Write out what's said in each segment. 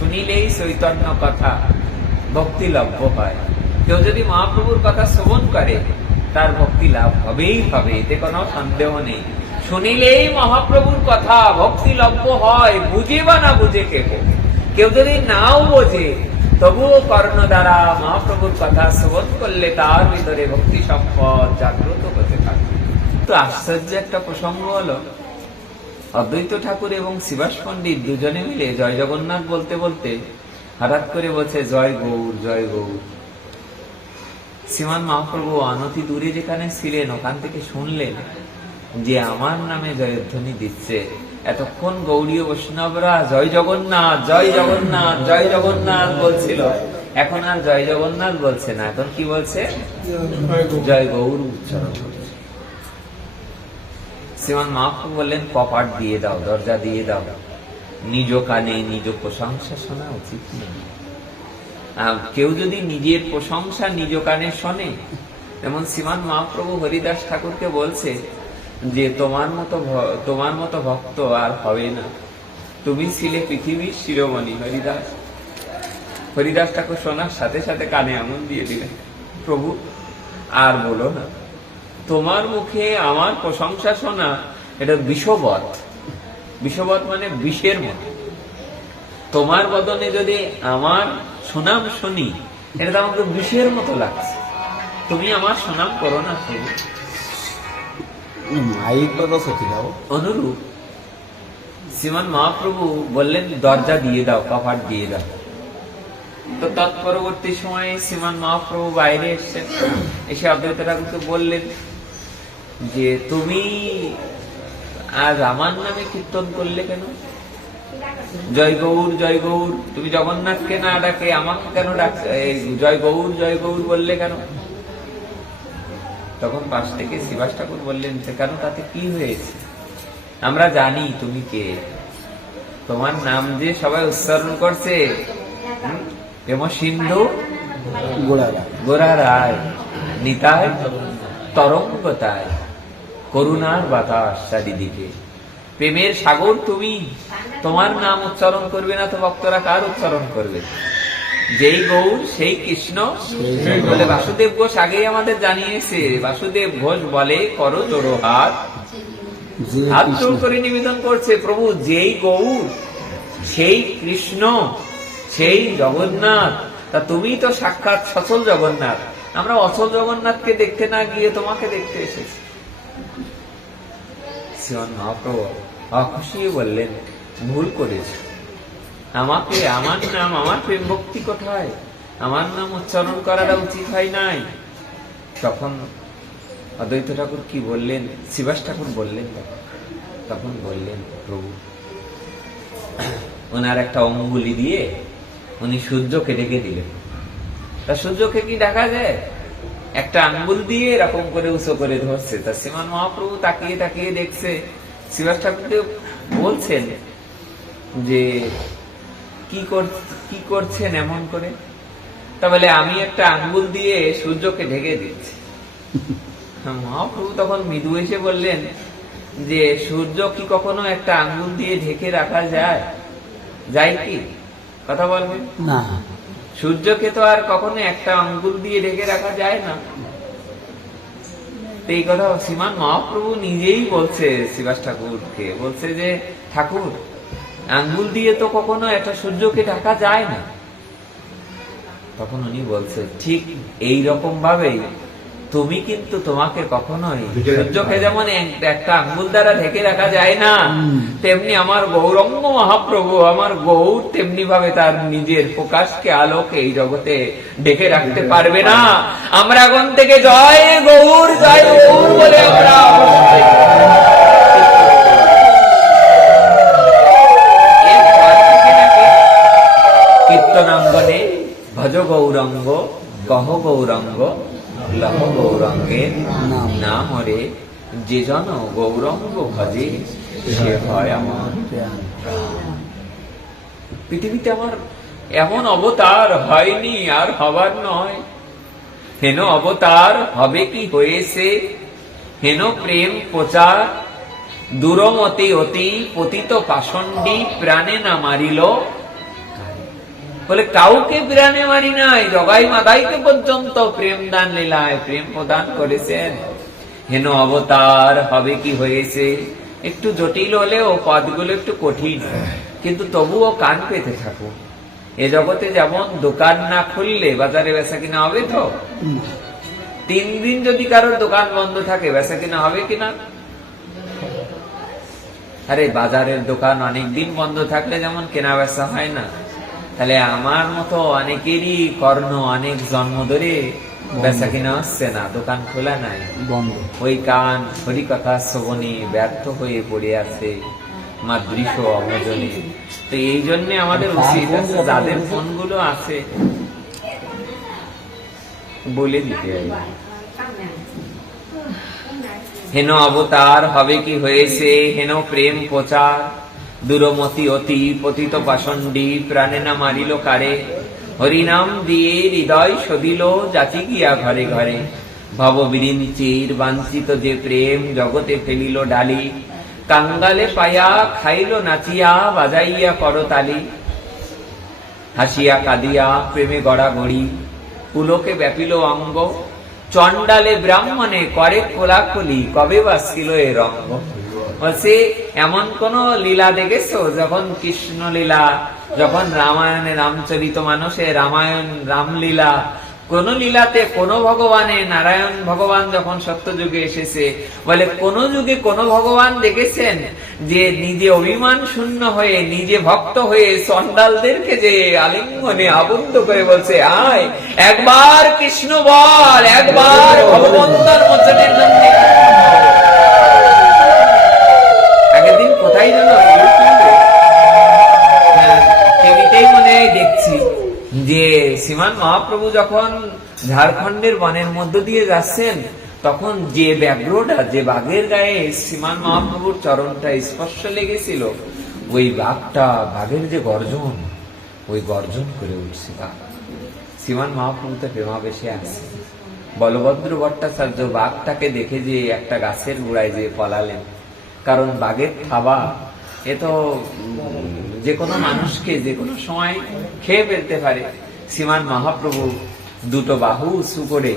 শুনিলেই চৈতন্য কথা, ভক্তি লভ্য হয়। কেউ যদি মহাপ্রভুর কথা শ্রবণ করে, তার ভক্তি লাভ হবেই হবে, এতে কোনো সন্দেহ নেই। শুনিলেই মহাপ্রভুর কথা, ভক্তি লভ্য হয় বুঝে বা না বুঝে কেউ কেউ যদি নাও বোঝে, তবুও কর্ণ দ্বারা মহাপ্রভুর কথা শ্রবণ করলে তার ভিতরে ভক্তি সম্পদ জাগ্রত হতে থাকে। তো আশ্চর্য একটা প্রসঙ্গ হলো অদ্বৈত ঠাকুর এবং শিবাস পণ্ডিত দুজনে মিলে জয় জগন্নাথ বলতে বলতে হঠাৎ করে বলছে জয় গৌর জয় গৌর। শ্রীমান মহাপ্রভু অনতি দূরে যেখানে ছিলেন ওখান থেকে শুনলেন যে আমার নামে জয়ধ্বনি দিচ্ছে। এতক্ষণ গৌরীয় বৈষ্ণবরা জয় জগন্নাথ জয় জগন্নাথ জয় জগন্নাথ বলছিল। এখন আর জয় জগন্নাথ বলছে না। এখন কি বলছে? জয় গৌর। উচ্চারণ করছে। শ্রীমান মহাপ্রভু বললেন কপাট দিয়ে দাও, দরজা দিয়ে দাও। নিজ কানে নিজ প্রশংসা শোনা উচিত নেই কেউ যদি নিজের প্রশংসা নিজ কানে শোনে, যেমন শ্রীমান মহাপ্রভু হরিদাস ঠাকুরকে বলছে যে, তোমার মতো তোমার মতো ভক্ত আর হবে না। তুমি ছিলে পৃথিবীর শিরোমণি, হরিদাস। হরিদাস ঠাকুর শোনার সাথে সাথে কানে এমন দিয়ে দিলেন, প্রভু, আর বলো না। তোমার মুখে আমার প্রশংসা শোনা এটা বিষবৎ। বিষবৎ মানে বিষের মতো। তোমার বদনে যদি আমার সুনাম শুনি এটা তো আমাকে বিষের মতো লাগছে। তুমি আমার সুনাম করো না অনুরূপ। শ্রীমান মহাপ্রভু বললেন দরজা দিয়ে দাও কপাট দিয়ে দাও। তো তৎপরবর্তী সময়ে শ্রীমান মহাপ্রভু বাইরে এসছেন। এসে অদ্বৈত ঠাকুরকে বললেন যে তুমি আজ আমার নামে কীর্তন করলে কেন? জয় গৌর জয় গৌর, তুমি জগন্নাথকে না ডাকে, আমাকে কেন ডাক জয় গৌর জয় গৌর বললে কেন? তখন পাশ থেকে শিবাস ঠাকুর বললেন যে কেন? তাতে কি হয়েছে? আমরা জানি তুমি কে। তোমার নাম যে সবাই উচ্চারণ করছে? প্রেম সিন্ধু গোরা রায়। নিতায় তরঙ্গতায়। করুণার বাতাস চারিদিকে। প্রেমের সাগর তুমি তোমার নাম উচ্চারণ করবে না তো ভক্তরা কার উচ্চারণ করবে? যেই গৌর সেই কৃষ্ণ বলে বাসুদেব ঘোষ আগেই আমাদের জানিয়েছে বাসুদেব ঘোষ বলে করো তোর হাত। হাত জোর করে নিবেদন করছে প্রভু যেই গৌর সেই কৃষ্ণ সেই জগন্নাথ তা তুমি তো সাক্ষাৎ সচল জগন্নাথ। আমরা অচল জগন্নাথকে দেখতে না গিয়ে তোমাকে দেখতে এসেছি। শ্রীমান মহাপ্রভু অখুশি বললেন, ভুল করেছ। আমাকে আমার নাম, আমার প্রেম ভক্তি কোথায়? আমার নাম উচ্চারণ করাটা উচিত হয় নাই। তখন অদ্বৈত ঠাকুর কি বললেন? শিবাস ঠাকুর বললেন তখন। তখন বললেন, প্রভু, ওনার একটা অঙ্গুলি দিয়ে উনি সূর্যকে ডেকে দিলেন। তা সূর্যকে কি দেখা যায়? একটা আঙ্গুল দিয়ে এরকম করে উঁচু করে ধরছে। তা শ্রীমান মহাপ্রভু তাকিয়ে তাকিয়ে দেখছে শিবাস ঠাকুরকে বলছেন যে, কি কর, কি করছেন এমন করে? তা বলে, আমি একটা আঙ্গুল দিয়ে সূর্যকে ঢেকে দিচ্ছি। মহাপ্রভু তখন মৃদু এসে বললেন যে, সূর্য কি কখনো একটা আঙ্গুল দিয়ে ঢেকে রাখা যায়? যায় কি? কথা বলবেন? না। সূর্যকে তো আর কখনো একটা আঙ্গুল দিয়ে ঢেকে রাখা যায় না। এই কথা শ্রীমান মহাপ্রভু নিজেই বলছে শিবাস ঠাকুরকে, বলছে যে, ঠাকুর, আঙ্গুল দিয়ে তো কখনো একটা সূর্যকে ঢাকা যায় না। তখন উনি বলছে, ঠিক এই রকম ভাবেই তুমি কিন্তু তোমাকে কখনোই সূর্যকে যেমন এক- একটা আঙ্গুল দ্বারা ঢেকে রাখা যায় না তেমনি আমার গৌরঙ্গ মহাপ্রভু আমার গৌর তেমনি ভাবে তার নিজের প্রকাশকে আলোকে এই জগতে ঢেকে রাখতে পারবে না। আমরা এখন থেকে জয় গৌর জয় গৌর বলে আমরা কীর্তনাঙ্গনে ভজ গৌরঙ্গ কহ গৌরঙ্গ লহ গৌরঙ্গের নাম। হরে যে জন গৌরঙ্গ ভজে সে হয় আমার পৃথিবীতে আমার এমন অবতার হয়নি আর হবার নয়। হেন অবতার হবে কি হয়েছে? হেন প্রেম প্রচার দূরমতে অতি পতিত পাষণ্ডী প্রাণে না মারিল। বলে, কাউকে প্রাণে মারি নাই, জগাই মাদাইকে পর্যন্ত প্রেম দান লীলায় প্রেম প্রদান করেছেন। হেন অবতার হবে কি হয়েছে? একটু জটিল হলেও পদগুলো একটু কঠিন। কিন্তু তবুও কান পেতে থাকো। এ জগতে যেমন দোকান না খুললে বাজারে বেচা কিনা হবে তো? তিন দিন যদি কারোর দোকান বন্ধ থাকে, বেচা কিনা হবে কিনা? আরে, বাজারের দোকান অনেক দিন বন্ধ থাকলে যেমন কেনা বেচা হয় না। তাহলে আমার মতো অনেকেরই কর্ণ অনেক জন্ম ধরে বেচা কিনা হচ্ছে না দোকান খোলা নাই। বন্ধ। ওই কান হরিকথা শ্রবণে ব্যর্থ হয়ে পড়ে আছে অমজনে তো এই জন্য আমাদের উচিত আছে যাদের ফোনগুলো আছে বলে দিতে হবে। হেন অবতার হবে কি হয়েছে হেন প্রেম প্রচার দূরমতি অতি পতিত পাষণ্ডী প্রাণে না মারিল কারে। হরিনাম দিয়ে হৃদয় সদিল জাতি গিয়া ঘরে ঘরে। ভব বিরিঞ্চির বাঞ্ছিত যে প্রেম জগতে ফেলিল ডালি। কাঙ্গালে পায়া খাইল নাচিয়া বাজাইয়া করতালি। হাসিয়া কাঁদিয়া প্রেমে গড়াগড়ি পুলকে ব্যাপিল অঙ্গ। চণ্ডালে ব্রাহ্মণে করে কোলাকুলি কবে বাসছিল এ রঙ্গ? বলছে, এমন কোন লীলা দেখেছ? যখন কৃষ্ণ লীলা যখন রামায়ণে রামচরিত মানুষে রামায়ণ, রামলীলা, কোন লীলাতে কোন ভগবানে নারায়ণ ভগবান যখন সত্য যুগে এসেছে, বলে কোন যুগে কোন ভগবান দেখেছেন যে নিজে অভিমান শূন্য হয়ে, নিজে ভক্ত হয়ে চন্ডালদেরকে যে আলিঙ্গনে আবদ্ধ করে বলছে, আয়, একবার কৃষ্ণ বল, একবার ভগবন্তর মোচনের জন্য ইউটিউবে হ্যাঁ, টিভিতেই দেখছি যে শ্রীমান মহাপ্রভু যখন ঝাড়খণ্ডের বনের মধ্য দিয়ে যাচ্ছেন তখন যে ব্যাঘ্রটা যে বাঘের গায়ে শ্রীমান মহাপ্রভুর চরণটা স্পর্শ লেগেছিল ওই বাঘটা বাঘের যে গর্জন ওই গর্জন করে উঠছে বাঘ শ্রীমান মহাপ্রভু তো প্রেমাবেশে আছে বলভদ্র ভট্টাচার্য বাঘটাকে দেখে যে একটা গাছের গোড়ায় যে পলালেন কারণ বাঘের থাবা এ তো যে কোনো মানুষকে যে কোনো সময় খেয়ে ফেলতে পারে। শ্রীমান মহাপ্রভু দুটো বাহু উঁচু করে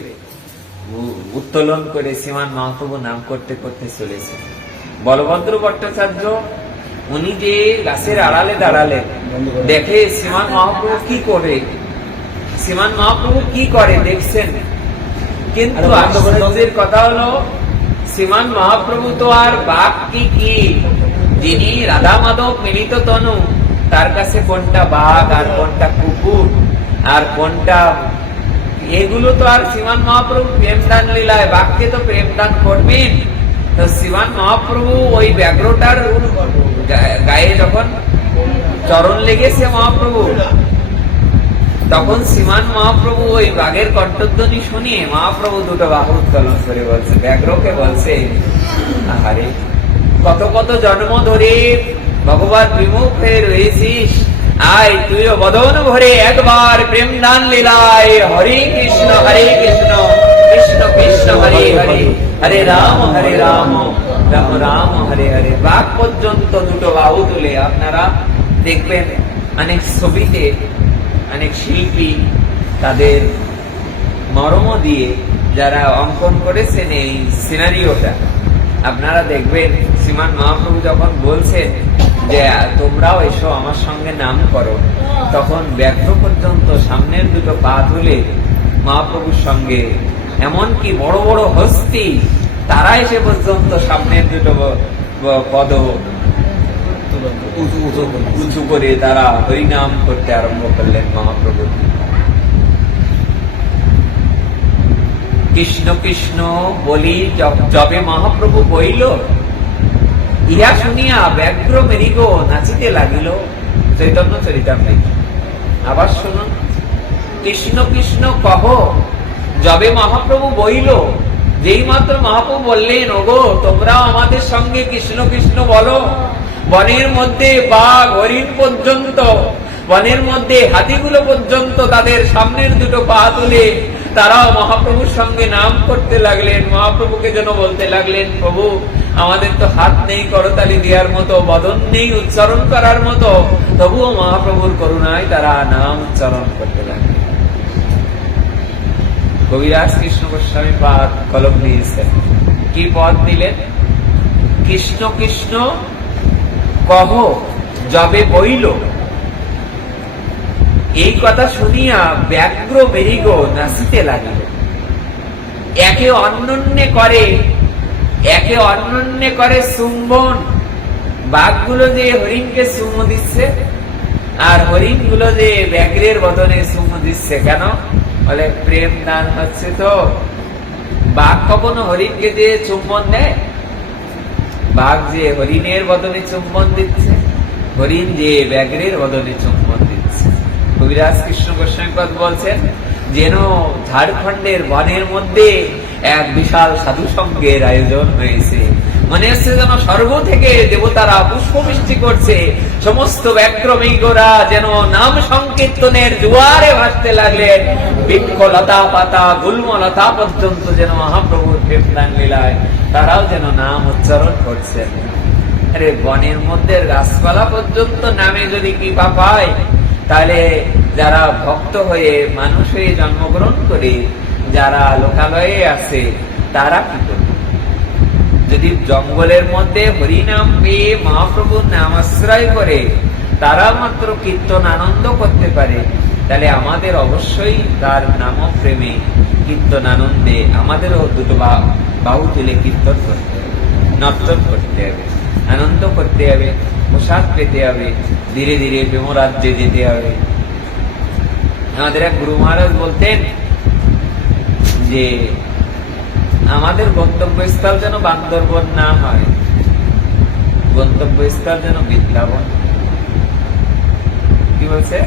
উত্তোলন করে শ্রীমান মহাপ্রভু নাম করতে করতে চলেছে। বলভদ্র ভট্টাচার্য উনি যে গাছের আড়ালে দাঁড়ালেন দেখে শ্রীমান মহাপ্রভু কি করে শ্রীমান মহাপ্রভু কি করে দেখছেন? কিন্তু আশ্চর্যের কথা হলো শ্রীমান মহাপ্রভু তো আর বাঘ কি কি? যিনি রাধা মাধব মিলিত তনু, তার কাছে কোনটা বাঘ আর কোনটা কুকুর আর কোনটা এগুলো তো আর শ্রীমান মহাপ্রভু প্রেমদান লীলায়, বাঘকে তো প্রেমদান করবেন। তো শ্রীমান মহাপ্রভু ওই ব্যাঘ্রটার গায়ে যখন চরণ লেগেছে মহাপ্রভু তখন শ্রীমান মহাপ্রভু ওই বাঘের কণ্ঠধ্বনি শুনিয়ে মহাপ্রভু দুটো বাহু উত্তোলন করে বলছে ব্যাঘ্রকে বলছে আহারে কত কত জন্ম ধরে ভগবান বিমুখ হয়ে রয়েছিস। আয় তুইও বদন ভরে একবার প্রেম দান লীলায়। হরে কৃষ্ণ হরে কৃষ্ণ কৃষ্ণ কৃষ্ণ হরে। হরে। হরে রাম হরে রাম রাম রাম হরে হরে। বাঘ পর্যন্ত দুটো বাহু তুলে আপনারা দেখবেন অনেক ছবিতে অনেক শিল্পী তাদের মর্ম দিয়ে যারা অঙ্কন করেছেন এই সিনারিওটা আপনারা দেখবেন শ্রীমান মহাপ্রভু যখন বলছেন যে, তোমরাও এসো আমার সঙ্গে নাম করো। তখন ব্যাঘ্র পর্যন্ত সামনের দুটো পা তুলে মহাপ্রভুর সঙ্গে, এমনকি বড় বড় হস্তি, তারা এসে পর্যন্ত সামনের দুটো পদ উঁচু উঁচু। উঁচু করে তারা হরিনাম করতে আরম্ভ করলেন মহাপ্রভু কৃষ্ণ কৃষ্ণ বলি যবে মহাপ্রভু বইল ইহা শুনিয়া ব্যাঘ্র মেরিগ নাচিতে লাগিল। চৈতন্য চরিতামৃত আবার শুনুন কৃষ্ণ কৃষ্ণ কহ, যবে মহাপ্রভু বইল যেই মাত্র মহাপ্রভু বললেন, ওগো তোমরাও আমাদের সঙ্গে কৃষ্ণ কৃষ্ণ বলো। বনের মধ্যে বাঘ, হরিণ পর্যন্ত, বনের মধ্যে হাতিগুলো পর্যন্ত তাদের সামনের দুটো পা তুলে তারাও মহাপ্রভুর সঙ্গে নাম করতে লাগলেন। মহাপ্রভুকে যেন বলতে লাগলেন, প্রভু, আমাদের তো হাত নেই করতালি দেওয়ার মতো, বদন নেই উচ্চারণ করার মতো। তবুও মহাপ্রভুর করুণায় তারা নাম উচ্চারণ করতে লাগলেন। কবিরাজ কৃষ্ণ গোস্বামী পাদ কলম দিয়েছেন কি পদ দিলেন? কৃষ্ণ কৃষ্ণ কহ, যবে বইল? এই কথা শুনিয়া ব্যাঘ্র মেরিগ নাচিতে লাগিল। একে অন্যন্যে করে, একে অন্যন্যে করে চুম্বন বাঘগুলো যে হরিণকে চুমো দিচ্ছে, আর হরিণগুলো যে ব্যাঘ্রের বদনে চুমো দিচ্ছে কেন? বলে, প্রেম দান হচ্ছে তো। বাঘ কখনো হরিণকে যে চুম্বন দেয় বাঘ যে হরিণের বদলে চুম্বন দিচ্ছে, হরিণ যে ব্যাঘ্রের বদলে চুম্বন দিচ্ছে। কবিরাজ কৃষ্ণ গোস্বামীপদ বলছেন, যেন ঝাড়খণ্ডের বনের মধ্যে এক বিশাল সাধু সঙ্গের আয়োজন হয়েছে। মনে হচ্ছে যেন স্বর্গ থেকে দেবতারা পুষ্পবৃষ্টি করছে। সমস্ত ব্যাক্রমিকরা যেন নাম সংকীর্তনের জোয়ারে ভাসতে লাগলেন। বৃক্ষ লতা পাতা গুল্ম লতা পর্যন্ত যেন মহাপ্রভুর কীর্তন লীলায় তারাও যেন নাম উচ্চারণ করছেন। আরে বনের মধ্যে গাছপালা পর্যন্ত নামে যদি কৃপা পায়, তাহলে যারা ভক্ত হয়ে মানুষ হয়ে জন্মগ্রহণ করে, যারা লোকালয়ে আছে, তারা কি করবে? যদি জঙ্গলের মধ্যে হরিনাম পেয়ে মহাপ্রভুর নাম আশ্রয় করে, তারা মাত্র কীর্তন আনন্দ করতে পারে, তাহলে আমাদের অবশ্যই তার নাম প্রেমে কীর্তন আনন্দে আমাদেরও দুটো বাহু তুলে কীর্তন করতে হবে, নর্তন করতে হবে, আনন্দ করতে হবে, প্রসাদ পেতে হবে, ধীরে ধীরে প্রেমরাজ্যে যেতে হবে। আমাদের এক গুরু মহারাজ বলতেন যে আমাদের গন্তব্যস্থল যেন বান্দরবন না হয় গন্তব্যস্থল যেন বৃন্দাবন। কি বলছে?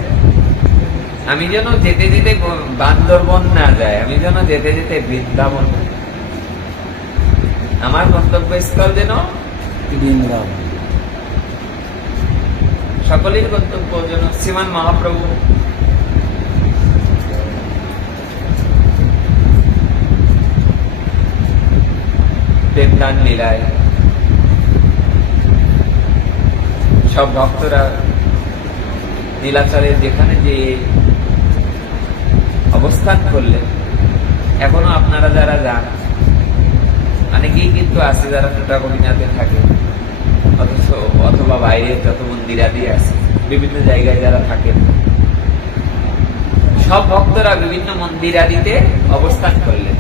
আমি যেন যেতে যেতে বান্দরবন না যায় আমি যেন যেতে যেতে বৃন্দাবন। আমার গন্তব্যস্থল যেন বৃন্দাবন। সকলের গন্তব্য যেন শ্রীমান মহাপ্রভু প্রেমদান লীলায়। সব ভক্তরা নীলাচলের যেখানে যে অবস্থান করলেন, এখনও আপনারা যারা যান, অনেকেই কিন্তু আছে যারা টোটা গোপীনাথে থাকে, অথচ অথবা বাইরে যত মন্দিরাদি আছে, বিভিন্ন জায়গায় যারা থাকেন, সব ভক্তরা বিভিন্ন মন্দিরাদিতে অবস্থান করলেন।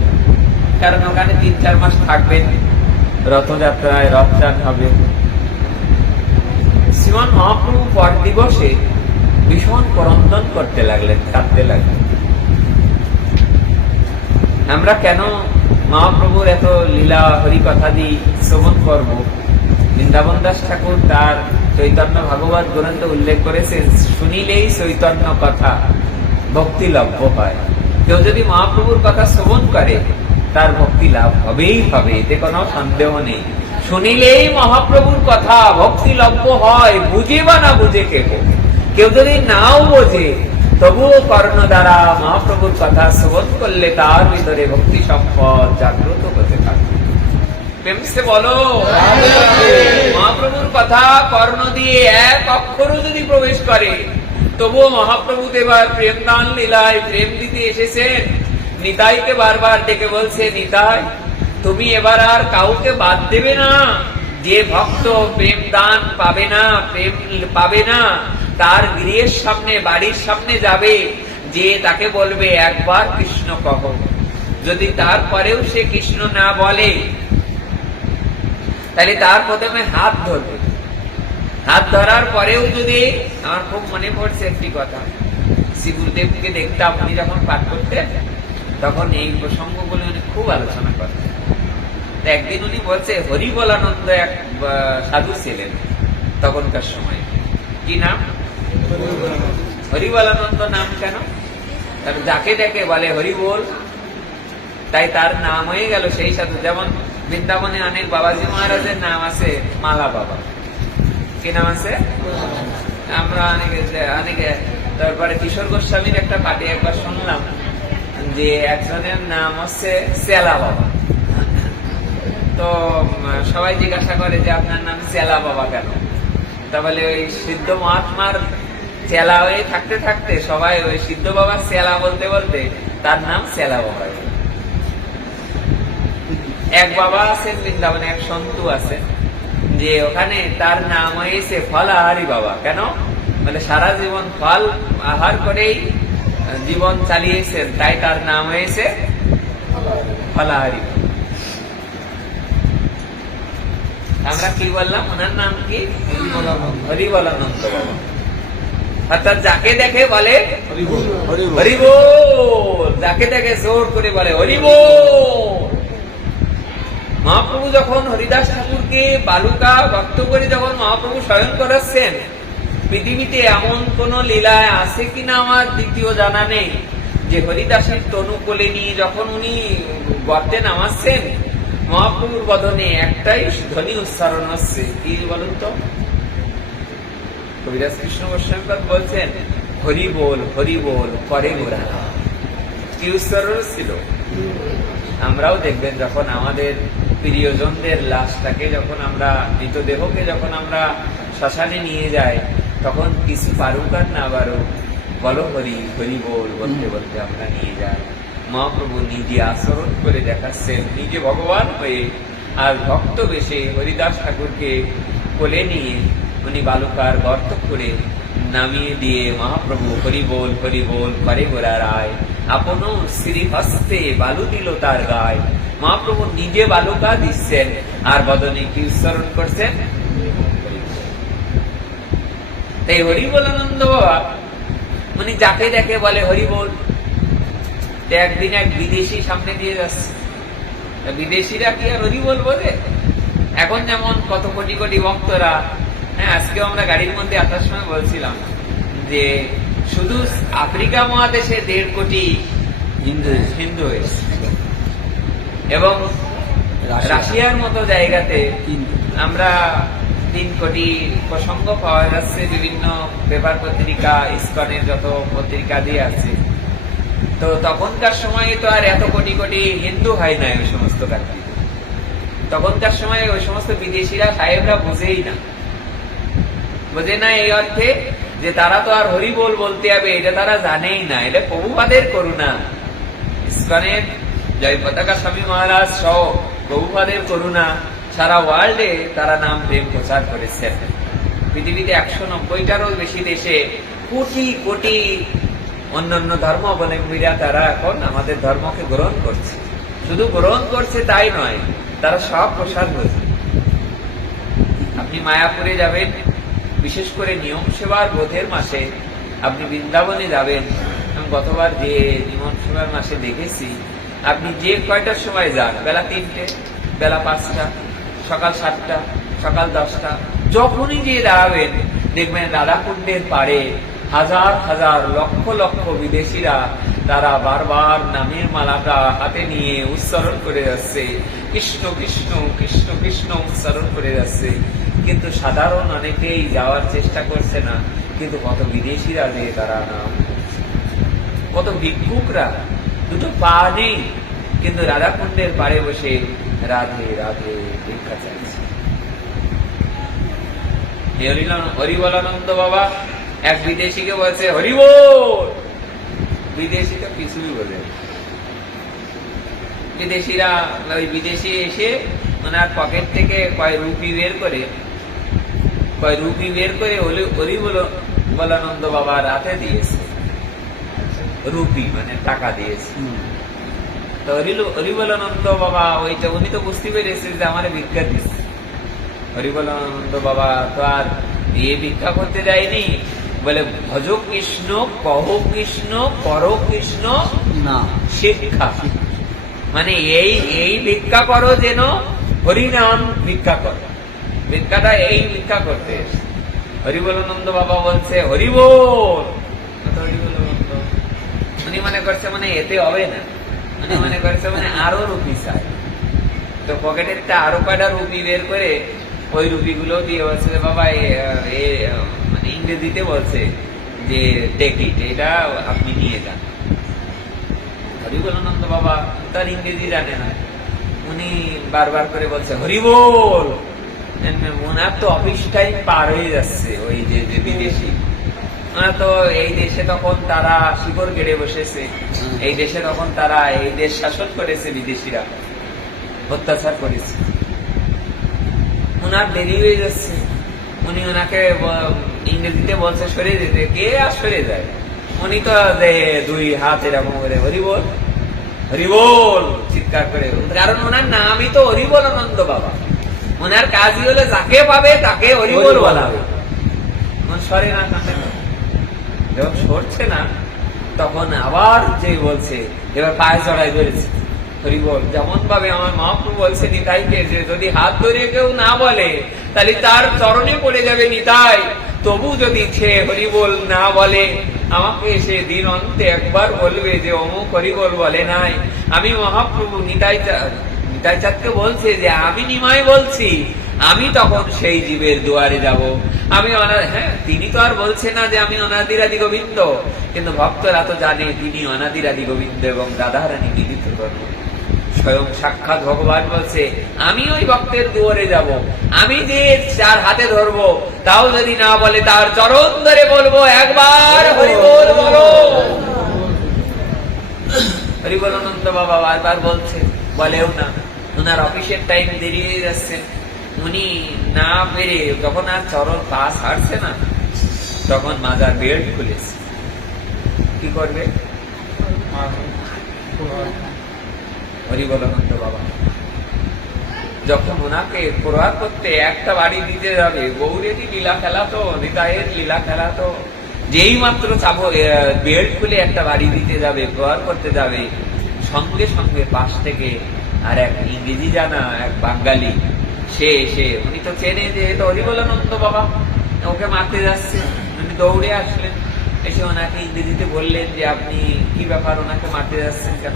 কারণ ওখানে তিন চার মাস থাকবেন। রথযাত্রায় রথযান হবে। শ্রীমান মহাপ্রভু পর দিবসে ভীষণ করন্দন করতে লাগলেন, কাঁদতে লাগলেন। আমরা কেন মহাপ্রভুর এত লীলা হরিকথা দি শ্রবণ করব? বৃন্দাবন দাস ঠাকুর তার চৈতন্য ভাগবত গ্রন্থ উল্লেখ করেছেন, শুনিলেই চৈতন্য কথা ভক্তি লভ্য হয়। কেউ যদি মহাপ্রভুর কথা শ্রবণ করে তার ভক্তি লাভ হবেই হবে, এতে কোনো সন্দেহ নেই। শুনিলেই মহাপ্রভুর কথা, ভক্তি লভ্য হয় বুঝে বা না বুঝে কেউ কেউ যদি নাও বোঝে, তবুও কর্ণ দ্বারা মহাপ্রভুর কথা শ্রবণ করলে তার ভিতরে ভক্তি সম্পদ জাগ্রত হতে প্রেমসে বলো, মহাপ্রভুর কথা কর্ণ দিয়ে এক অক্ষরও যদি প্রবেশ করে, তবুও মহাপ্রভু এবার প্রেম লীলায় প্রেম দিতে এসেছেন। নিতাইকে বারবার ডেকে বলছে, নিতাই, তুমি এবার আর কাউকে বাদ দেবে না। যে ভক্ত প্রেম দান পাবে না, প্রেম পাবে না, তার গৃহের সামনে, বাড়ির সামনে যাবে। যে তাকে বলবে, একবার কৃষ্ণ কহ যদি তারপরেও সে কৃষ্ণ না বলে, তাহলে তার প্রথমে হাত ধরবে। হাত ধরার পরেও যদি, আমার খুব মনে পড়ছে একটি কথা। শ্রী গুরুদেবকে দেখতাম, উনি যখন পাঠ করতেন তখন এই প্রসঙ্গগুলো উনি খুব আলোচনা করতেন তো একদিন উনি বলছে, হরিবলানন্দ এক সাধু ছিলেন তখনকার সময়। কি নাম? হরিবলানন্দ নাম কেন? কারণ যাকে ডেকে বলে হরি বল তাই তার নাম হয়ে গেল সেই সাধু। যেমন বৃন্দাবনে অনেক বাবাজি মহারাজের নাম আছে, মালা বাবা। কি নাম আছে? আমরা অনেকে অনেকে, তারপরে কিশোর গোস্বামীর একটা পার্টি একবার শুনলাম। যে একজনের নাম হচ্ছে সেলা বাবা। তো সবাই জিজ্ঞাসা করে যে আপনার নাম সেলা বাবা কেন? তা বলে ওই সিদ্ধ মহাত্মার চেলা হয়ে থাকতে থাকতে সবাই ওই সিদ্ধ বাবা সেলা বলতে বলতে তার নাম সেলা বাবা। এক বাবা আছেন বৃন্দাবনে, এক সন্তু আছে, যে ওখানে তার নাম হয়েছে ফলাহারি বাবা। কেন? মানে সারা জীবন ফল আহার করেই জীবন চালিয়েছেন তাই তার নাম হয়েছে ফলাহারি। আমরা কি বললাম? ওনার নাম কি? হরিবলানন্দ। বাবা অর্থাৎ যাকে দেখে বলে হরিবোল। যাকে দেখে জোর করে বলে হরিব মহাপ্রভু যখন হরিদাস ঠাকুরকে বালুকা ভক্ত করে যখন মহাপ্রভু স্বয়ং করাচ্ছেন পৃথিবীতে এমন কোন লীলায় আছে কিনা আমার দ্বিতীয় জানা নেই। যে হরিদাসের তনু কোলে নিয়ে যখন উনি গর্তে নামাচ্ছেন, মহাপ্রভুর বদনে একটাই ধ্বনি উচ্চারণ হচ্ছে। কি বলুন তো? কবিরাজ কৃষ্ণ গোস্বামীপাদ বলছেন, হরি বল হরি বল, করে গোরা কি উচ্চারণ ছিল? আমরাও দেখবেন যখন আমাদের প্রিয়জনদের লাশটাকে যখন আমরা, মৃতদেহকে যখন আমরা শ্মশানে নিয়ে যাই তখন কিছু পারুক আর না পারুক বলো হরি হরি বল বলতে বলতে আমরা নিয়ে যাই। মহাপ্রভু নিজে আচরণ করে দেখাচ্ছেন নিজে ভগবান হয়ে আর ভক্ত বেশে হরিদাস ঠাকুরকে কোলে নিয়ে উনি বালুকার গর্ত করে নামিয়ে দিয়ে মহাপ্রভু হরি বল হরি বল করে গোরা রায় আপন শ্রী হস্তে বালু দিল তার গায়। মহাপ্রভু নিজে বালুকা দিচ্ছেন আর বদনে কি উচ্চারণ করছেন। তাই হরি বলানন্দ বাবা উনি যাকে দেখে বলে হরি বল তো একদিন এক বিদেশি সামনে দিয়ে যাচ্ছে। বিদেশিরা কি আর হরি বল বলে এখন যেমন কত কোটি কোটি ভক্তরা হ্যাঁ আজকে আমরা গাড়ির মধ্যে আসার সময় বলছিলাম যে শুধু আফ্রিকা মহাদেশে দেড় কোটি হিন্দু হিন্দু হয়েছে। এবং রাশিয়ার মতো জায়গাতে আমরা তিন কোটি প্রসঙ্গ পাওয়া যাচ্ছে, বিভিন্ন পেপার পত্রিকা, ইস্কনের যত পত্রিকা দিয়ে আছে। তো তখনকার সময়ে তো আর এত কোটি কোটি হিন্দু হয় না ওই সমস্ত ব্যক্তি তখনকার সময় ওই সমস্ত বিদেশিরা, সাহেবরা বুঝেই না। বোঝে না এই অর্থে যে তারা তো আর হরি বল বলতে হবে, এটা তারা জানেই না। এটা প্রভুপাদের করুণা। ইস্কনের জয় পতাকা স্বামী মহারাজ সহ প্রভুপাদের করুণা। সারা ওয়ার্ল্ডে তারা নাম প্রেম প্রচার করেছেন। পৃথিবীতে একশো নব্বইটারও বেশি দেশে কোটি কোটি অন্যান্য ধর্মাবলম্বীরা তারা এখন আমাদের ধর্মকে গ্রহণ করছে। শুধু গ্রহণ করছে তাই নয়, তারা সব প্রসার করছে। আপনি মায়াপুরে যাবেন, বিশেষ করে নিয়ম সেবার বোধের মাসে আপনি বৃন্দাবনে যাবেন। আমি গতবার যে নিয়ম সেবার মাসে দেখেছি, আপনি যে কয়টার সময় যান? বেলা তিনটে, বেলা পাঁচটা? সকাল সাতটা, সকাল দশটা, যখনই যে দাঁড়াবেন, দেখবেন রাধাকুণ্ডের পাড়ে হাজার হাজার লক্ষ লক্ষ বিদেশিরা তারা বারবার নামের মালাটা হাতে নিয়ে উচ্চারণ করে যাচ্ছে। কৃষ্ণ কৃষ্ণ কৃষ্ণ কৃষ্ণ উচ্চারণ করে যাচ্ছে। কিন্তু সাধারণ অনেকেই যাওয়ার চেষ্টা করছে না। কিন্তু কত বিদেশিরা যে তারা নাম কত ভিক্ষুকরা, দুটো পা নেই। কিন্তু রাধাকুণ্ডের পাড়ে বসে রাধে রাধে ভিক্ষা চাইছে। হরিবলানন্দ বাবা। এক বিদেশিকে বলছে হরিবোল বিদেশি তো কিছুই বলে বিদেশিরা ওই বিদেশি এসে ওনার পকেট থেকে কয় রুপি বের করে, কয় রুপি বের করে হরি- হরিবল বলানন্দ বাবার হাতে দিয়েছে। রুপি মানে টাকা দিয়েছে। তো হরিল- হরিবলানন্দ বাবা ওইটা উনি তো বুঝতে পেরেছে যে আমার ভিক্ষা দিচ্ছে। হরিবলানন্দ বাবা তো আর এ ভিক্ষা করতে যায়নি। বলে ভজ কৃষ্ণ কহ কৃষ্ণ কর কৃষ্ণ না। শিক্ষা। মানে এই এই ভিক্ষা করো যেন হরিনাম ভিক্ষা করো। ভিক্ষাটা এই ভিক্ষা করতে। হরিবলানন্দ বাবা বলছে হরিবোল হরিবলানন্দ উনি মনে করছে মানে এতে হবে না। মনে করছে মানে আরও রুপি চাই। তো পকেটের আরও কয়টা রুপি বের করে ওই রুপিগুলো দিয়ে বলছে যে, বাবা মানে ইংরেজিতে বলছে যে টেক ইট এটা আপনি নিয়ে যান। হরিবলানন্দ বাবা, তার ইংরেজি জানে না। উনি বারবার করে বলছে হরিবোল ওনার তো অফিস টাইম পার হয়ে যাচ্ছে, ওই যে বিদেশি। তো এই দেশে তখন তারা শিকড় গেড়ে বসেছে। এই দেশে তখন তারা এই দেশ শাসন করেছে বিদেশিরা। অত্যাচার করেছে। ওনার দেরি হয়ে যাচ্ছে। উনি ওনাকে ইংরেজিতে বলছে সরে যেতে কে আর সরে যায়? উনি তো দুই হাত এরকম করে হরিবোল। হরিবোল! চিৎকার করে। কারণ ওনার নামই তো হরিবোল আনন্দ বাবা। ওনার কাজই হলো যাকে পাবে তাকে হরিবল বলা হবে সরে না। যখন সরছে না, তখন আবার যে বলছে, এবার পায়ে চড়াই ধরেছে। হরি বল যেমন ভাবে আমার মহাপ্রভু বলছে, নিতাইকে যে যদি হাত ধরে কেউ না বলে, তাহলে তার চরণে পড়ে যাবে নিতাই। তবু যদি সে হরিবোল না বলে, আমাকে সে দিন অন্তে একবার বলবে যে, অমুক হরিবোল বলে নাই। আমি মহাপ্রভু নিতাই নিতাই চাঁদকে বলছে যে, আমি নিমাই বলছি, আমি তখন সেই জীবের দুয়ারে যাব। আমি অনার হ্যাঁ তিনি তো আর বলছে না যে আমি অনাদিরাদি গোবিন্দ। কিন্তু ভক্তরা তো জানে তিনি অনাদিরাদি গোবিন্দ এবং রাধারানী মিলিত করব স্বয়ং সাক্ষাৎ ভগবান বলছে, আমি ওই ভক্তের দুয়ারে যাব। আমি যে যার হাতে ধরবো, তাও যদি না বলে তার চরণ ধরে বলব, একবার হরি বল বলো। হরিবল অনন্ত বাবা বারবার বলছে, বলেও না। ওনার অফিসের টাইম দেরি হয়ে যাচ্ছে। উনি না পেরে যখন আর চরণ পা ছাড়ছে না, তখন মাজার বেল্ট খুলেছে। কি করবে? হরিবল অনন্ত বাবা, যখন ওনাকে প্রহার করতে একটা বাড়ি দিতে যাবে, গৌরেরই লীলা খেলা তো, নিতাইয়ের লীলা খেলা তো, যেই মাত্র চাবো বেল্ট খুলে একটা বাড়ি দিতে যাবে, প্রহার করতে যাবে, সঙ্গে সঙ্গে পাশ থেকে আর এক ইংরেজি জানা, এক বাঙালি সে সে। উনি তো চেনে যে এ তো হরিবলানন্দ বাবা। ওকে মারতে যাচ্ছে। উনি দৌড়ে আসলেন। এসে ওনাকে ইংরেজিতে বললেন যে, আপনি কি ব্যাপার ওনাকে মারতে যাচ্ছেন কেন?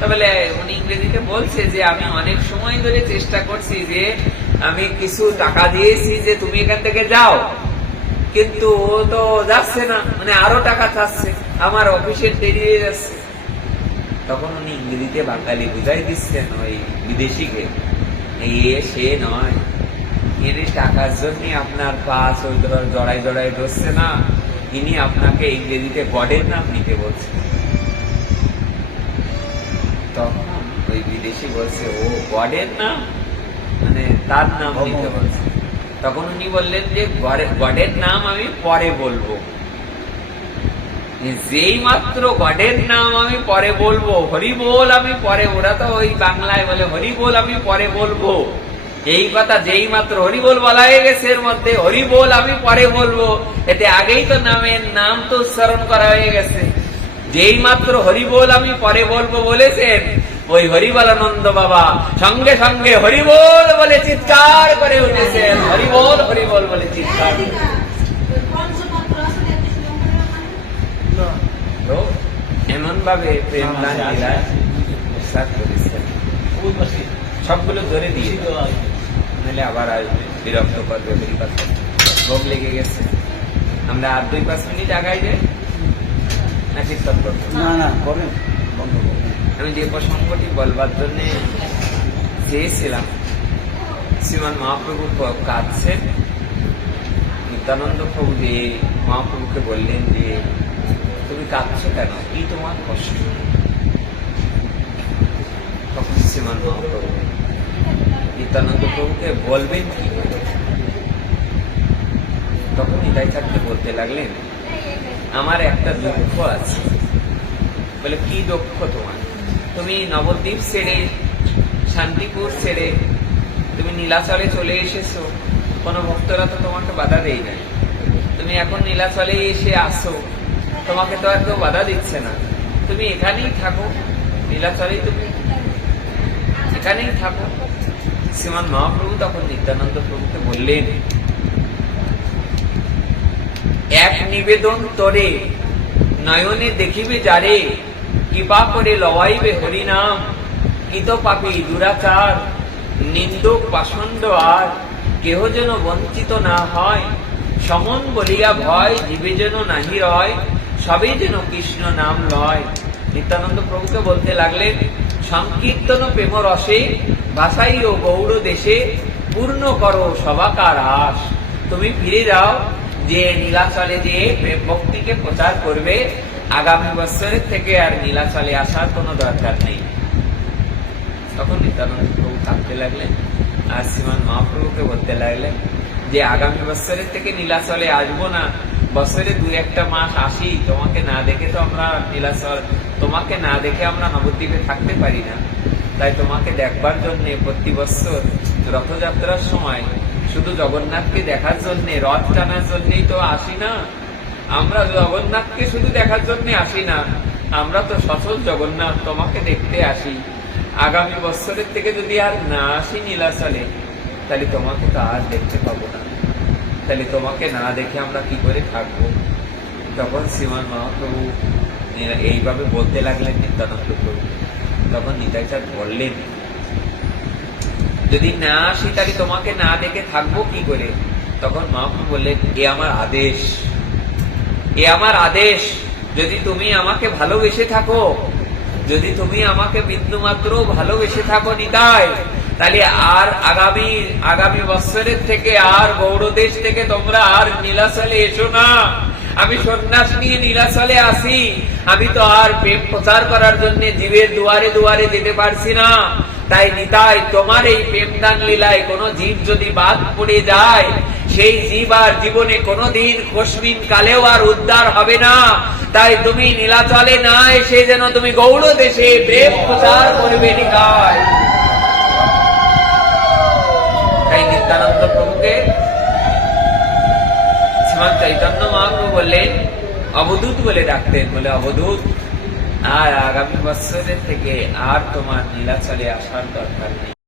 তা বলে, উনি ইংরেজিতে বলছে যে, আমি অনেক সময় ধরে চেষ্টা করছি যে, আমি কিছু টাকা দিয়েছি যে, তুমি এখান থেকে যাও। কিন্তু ও তো যাচ্ছে না। মানে আরও টাকা চাচ্ছে। আমার অফিসের দেরি হয়ে যাচ্ছে। তখন উনি ইংরেজিতে বাঙালি বুঝাই দিচ্ছেন ওই বিদেশিকে। এ সে নয়। ইনি টাকার জন্য আপনার ওই ধর জড়াই জড়াই ধরছে না। ইনি আপনাকে ইংরেজিতে গডের নাম নিতে বলছেন তখন ওই বিদেশি বলছে ও গডের নাম? মানে তার নাম নিতে বলছে। তখন উনি বললেন যে গডে- গডের নাম আমি পরে বলব। যেই মাত্র গডের নাম আমি পরে বলব, হরি বল আমি পরে, ওরা তো ওই বাংলায় বলে হরি বল আমি পরে বলব। এই কথা যেই মাত্র হরি বল বলা হয়ে গেছে, এর মধ্যে হরি বল আমি পরে বলব। এতে আগেই তো নামের নাম তো উচ্চারণ করা হয়ে গেছে। যেই মাত্র হরি বল আমি পরে বলব বলেছেন, ওই হরিবলানন্দ বাবা সঙ্গে সঙ্গে হরিবোল বলে চিৎকার করে উঠেছেন। হরিবোল হরিবোল বলে চিৎকার তো এমন ভাবে প্রেম দান লীলায় প্রসাদ করেছেন সবগুলো ধরে দিয়ে নাহলে আবার আসবে বিরক্ত করবে হরিপাত ভোগ লেগে গেছে। আমরা আর দুই পাঁচ মিনিট আগাই যাই না কীর্তন করব? না না করেন আমি যে প্রসঙ্গটি বলবার জন্য চেয়েছিলাম শ্রীমান মহাপ্রভু কাঁদছেন। নিত্যানন্দ প্রভু যে মহাপ্রভুকে বললেন যে তুমি কাঁদছো কেন? কি তোমার কষ্ট? তখন শ্রীমান মহাপ্রভু নিত্যানন্দ প্রভুকে বলবেন কি? তখন নিতাই চাকতে বলতে লাগলেন, আমার একটা দুঃখ আছে। বলে, কি দুঃখ তোমার? তুমি নবদ্বীপ ছেড়ে, শান্তিপুর ছেড়ে, তুমি নীলাচলে চলে এসেছ। কোনো ভক্তরা তো তোমাকে বাধা দেয় নাই। তুমি এখন নীলাচলে এসে আসো। তোমাকে তো আর কেউ বাধা দিচ্ছে না। তুমি এখানেই থাকো, নীলাচলেই তুমি। এখানেই থাকো। শ্রীমান মহাপ্রভু তখন নিত্যানন্দ প্রভুকে বললেন, এক নিবেদন তরে, নয়নে দেখিবে যারে, কৃপা করে লওয়াইবে হরিনাম। কৃত পাপি দুরাচার, নিন্দুক পাষণ্ড আর, কেহ যেন বঞ্চিত না হয়। সমন বলিয়া ভয়, জীবে যেন নাহি রয়। সবে যেন কৃষ্ণ নাম লয়। নিত্যানন্দ প্রভুকে বলতে লাগলেন সংকীর্তন প্রেম রসে ভাষাই ও গৌড় দেশে, পূর্ণ করো সবাকার আস তুমি ফিরে যাও, যে নীলাচলে যে ভক্তিকে প্রচার করবে, আগামী বছরের থেকে আর নীলাচলে আসার কোনো দরকার নেই। তখন নিত্যানন্দ প্রভু থাকতে লাগলেন, আর শ্রীমান মহাপ্রভুকে বলতে লাগলেন যে, আগামী বছরের থেকে নীলাচলে আসব না। বছরে দু একটা মাস আসি, তোমাকে না দেখে তো আমরা নীলাচল তোমাকে না দেখে আমরা নবদ্বীপে থাকতে পারি না। তাই তোমাকে দেখবার জন্য প্রতি বছর রথযাত্রার সময় শুধু জগন্নাথকে দেখার জন্য, রথ টানার জন্যই তো আসি না। আমরা জগন্নাথকে শুধু দেখার জন্য আসি না, আমরা তো সচল জগন্নাথ, তোমাকে দেখতে আসি। আগামী বছরের থেকে যদি আর না আসি নীলাচলে, তাহলে তোমাকে তো আর দেখতে পাবো না। তাহলে তোমাকে না দেখে আমরা কি করে থাকব? তখন শ্রীমান মহাপ্রভু এইভাবে বলতে লাগলেন নিত্যানন্দ প্রভু। তখন নিতাইচাঁদ বললেন, যদি না আসি তাহলে তোমাকে না দেখে থাকব কি করে? তখন মহাপ্রভু বললেন, এ আমার আদেশ। এ আমার আদেশ। যদি তুমি আমাকে ভালোবেসে থাকো, যদি তুমি আমাকে বিন্দু মাত্র ভালোবেসে থাকো নিতাই তাহলে আর আগামী আগামী বৎসরের থেকে আর গৌড়দেশ থেকে তোমরা আর নীলাচলে এসো না। আমি সন্ন্যাস নিয়ে নীলাচলে আসি। আমি তো আর প্রেম প্রচার করার জন্য জীবের দুয়ারে দুয়ারে যেতে পারছি না। তাই নিতাই, তোমার এই প্রেমদান লীলায় কোন জীব যদি বাদ পড়ে যায়, সেই জীব আর জীবনে কোনোদিন কসমিন কালেও আর উদ্ধার হবে না। তাই তুমি নীলাচলে না এসে যেন তুমি গৌড় দেশে প্রেম প্রচার করবে নিতাই। নিত্যানন্দ প্রভুকে শ্রীমান চৈতন্য মহাপ্রভু বললেন অবধূত বলে ডাকতেন বলে অবধূত আর আগামী বছরের থেকে আর তোমার নীলাচলে আসার দরকার নেই